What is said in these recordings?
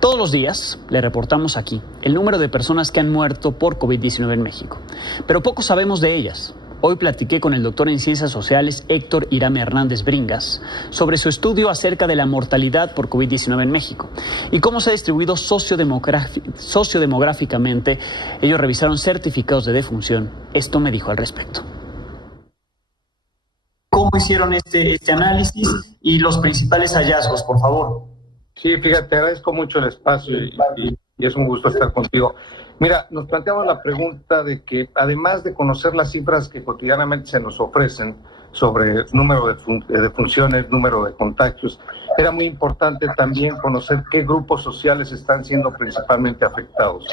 Todos los días le reportamos aquí el número de personas que han muerto por COVID-19 en México, pero poco sabemos de ellas. Hoy platiqué con el doctor en Ciencias Sociales Héctor Irame Hernández Bringas sobre su estudio acerca de la mortalidad por COVID-19 en México y cómo se ha distribuido sociodemográficamente. Ellos revisaron certificados de defunción. Esto me dijo al respecto. ¿Cómo hicieron este análisis y los principales hallazgos, por favor? Sí, fíjate, agradezco mucho el espacio y es un gusto estar contigo. Mira, nos planteamos la pregunta de que, además de conocer las cifras que cotidianamente se nos ofrecen sobre número de funciones, número de contagios, era muy importante también conocer qué grupos sociales están siendo principalmente afectados.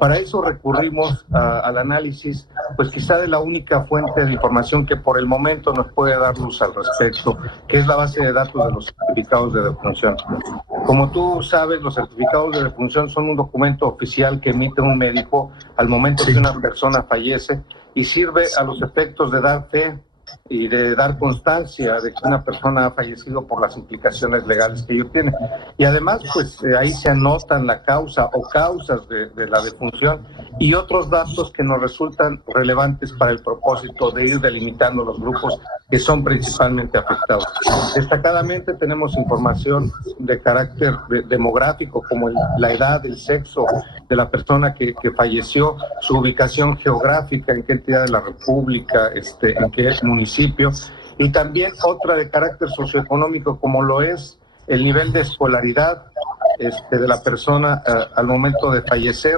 Para eso recurrimos al análisis, pues quizá de la única fuente de información que por el momento nos puede dar luz al respecto, que es la base de datos de los certificados de defunción. Como tú sabes, los certificados de defunción son un documento oficial que emite un médico al momento que una persona fallece y sirve a los efectos de dar fe y de dar constancia de que una persona ha fallecido por las implicaciones legales que ello tiene. Y además, pues ahí se anotan la causa o causas de la defunción y otros datos que nos resultan relevantes para el propósito de ir delimitando los grupos que son principalmente afectados. Destacadamente tenemos información de carácter demográfico, como la edad, el sexo de la persona que falleció, su ubicación geográfica, en qué entidad de la República, en qué municipio, y también otra de carácter socioeconómico, como lo es el nivel de escolaridad de la persona al momento de fallecer,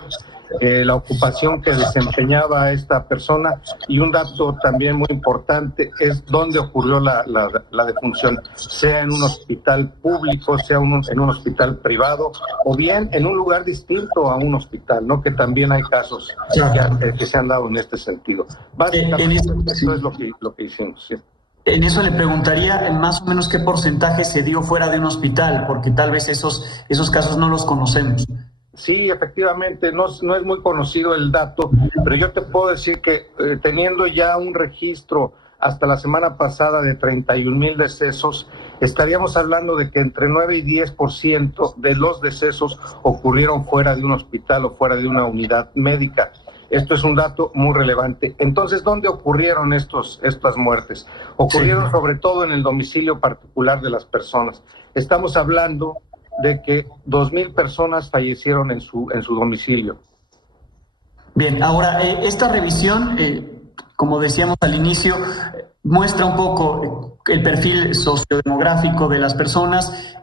la ocupación que desempeñaba esta persona, y un dato también muy importante es dónde ocurrió la defunción, sea en un hospital público, sea en un hospital privado, o bien en un lugar distinto a un hospital, ¿no? Que también hay casos que se han dado en este sentido. Básicamente eso es lo que hicimos, ¿sí? En eso le preguntaría más o menos qué porcentaje se dio fuera de un hospital, porque tal vez esos casos no los conocemos. Sí, efectivamente, no es muy conocido el dato, pero yo te puedo decir que teniendo ya un registro hasta la semana pasada de 31,000 decesos, estaríamos hablando de que entre 9 y 10% de los decesos ocurrieron fuera de un hospital o fuera de una unidad médica. Esto es un dato muy relevante. Entonces, ¿dónde ocurrieron estas muertes? Ocurrieron sobre todo en el domicilio particular de las personas. Estamos hablando de que 2,000 personas fallecieron en su domicilio. Bien, ahora, esta revisión, como decíamos al inicio, muestra un poco el perfil sociodemográfico de las personas.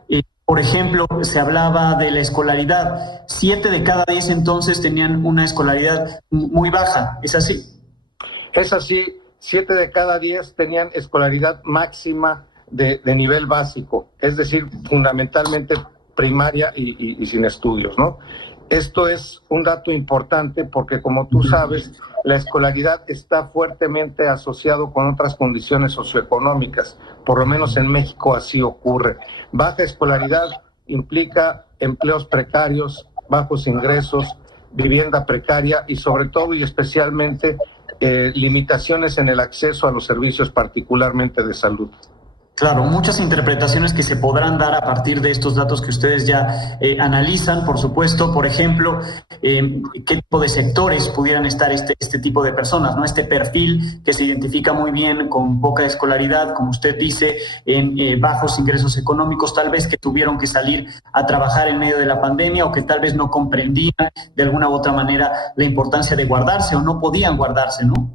Por ejemplo, se hablaba de la escolaridad. 7 de cada 10 entonces tenían una escolaridad muy baja, ¿es así? Es así, 7 de cada 10 tenían escolaridad máxima de nivel básico, es decir, fundamentalmente primaria y sin estudios, ¿no? Esto es un dato importante porque, como tú sabes, la escolaridad está fuertemente asociado con otras condiciones socioeconómicas. Por lo menos en México así ocurre. Baja escolaridad implica empleos precarios, bajos ingresos, vivienda precaria y sobre todo y especialmente limitaciones en el acceso a los servicios, particularmente de salud. Claro, muchas interpretaciones que se podrán dar a partir de estos datos que ustedes ya analizan, por supuesto. Por ejemplo, qué tipo de sectores pudieran estar este tipo de personas, ¿no? Este perfil que se identifica muy bien con poca escolaridad, como usted dice, en bajos ingresos económicos, tal vez que tuvieron que salir a trabajar en medio de la pandemia o que tal vez no comprendían de alguna u otra manera la importancia de guardarse o no podían guardarse, ¿no?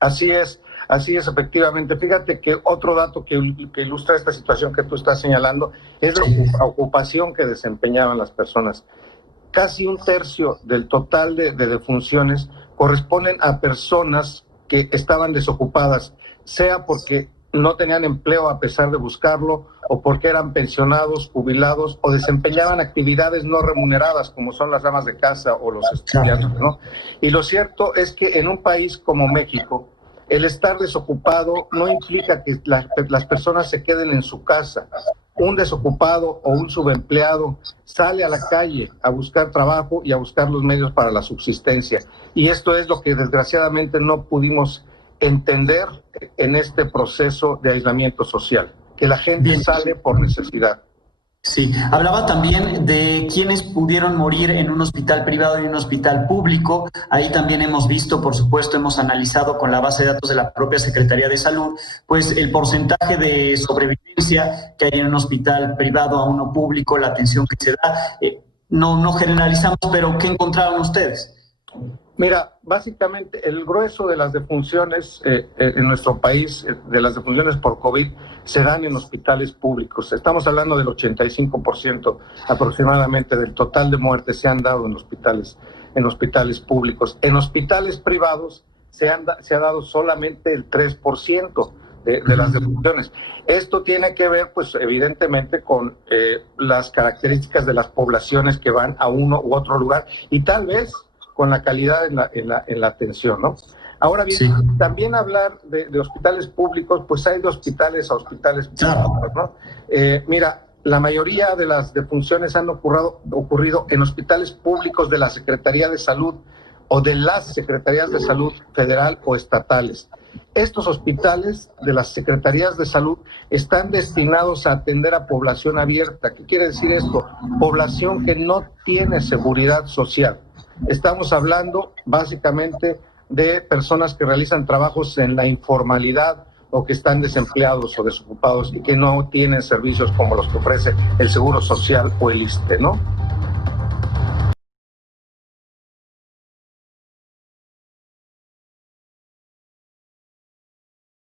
Así es, efectivamente. Fíjate que otro dato que ilustra esta situación que tú estás señalando es la ocupación que desempeñaban las personas. Casi un tercio del total de defunciones corresponden a personas que estaban desocupadas, sea porque no tenían empleo a pesar de buscarlo, o porque eran pensionados, jubilados, o desempeñaban actividades no remuneradas, como son las amas de casa o los estudiantes, ¿no? Y lo cierto es que en un país como México, el estar desocupado no implica que las personas se queden en su casa. Un desocupado o un subempleado sale a la calle a buscar trabajo y a buscar los medios para la subsistencia. Y esto es lo que desgraciadamente no pudimos entender en este proceso de aislamiento social, que la gente sale por necesidad. Sí, hablaba también de quienes pudieron morir en un hospital privado y un hospital público. Ahí también hemos visto, por supuesto, hemos analizado con la base de datos de la propia Secretaría de Salud, pues el porcentaje de sobrevivencia que hay en un hospital privado a uno público, la atención que se da. No generalizamos, pero ¿qué encontraron ustedes? Mira, básicamente el grueso de las defunciones en nuestro país, de las defunciones por COVID, se dan en hospitales públicos. Estamos hablando del 85% aproximadamente del total de muertes se han dado en hospitales públicos. En hospitales privados se ha dado solamente el 3% de las defunciones. Esto tiene que ver, pues, evidentemente con las características de las poblaciones que van a uno u otro lugar y tal vez con la calidad en la atención, ¿no? Ahora bien, sí, también hablar de hospitales públicos, pues hay de hospitales a hospitales públicos, ¿no? Mira, la mayoría de las defunciones han ocurrido en hospitales públicos de la Secretaría de Salud o de las Secretarías de Salud federal o estatales. Estos hospitales de las Secretarías de Salud están destinados a atender a población abierta. ¿Qué quiere decir esto? Población que no tiene seguridad social. Estamos hablando básicamente de personas que realizan trabajos en la informalidad o que están desempleados o desocupados y que no tienen servicios como los que ofrece el Seguro Social o el ISSSTE, ¿no?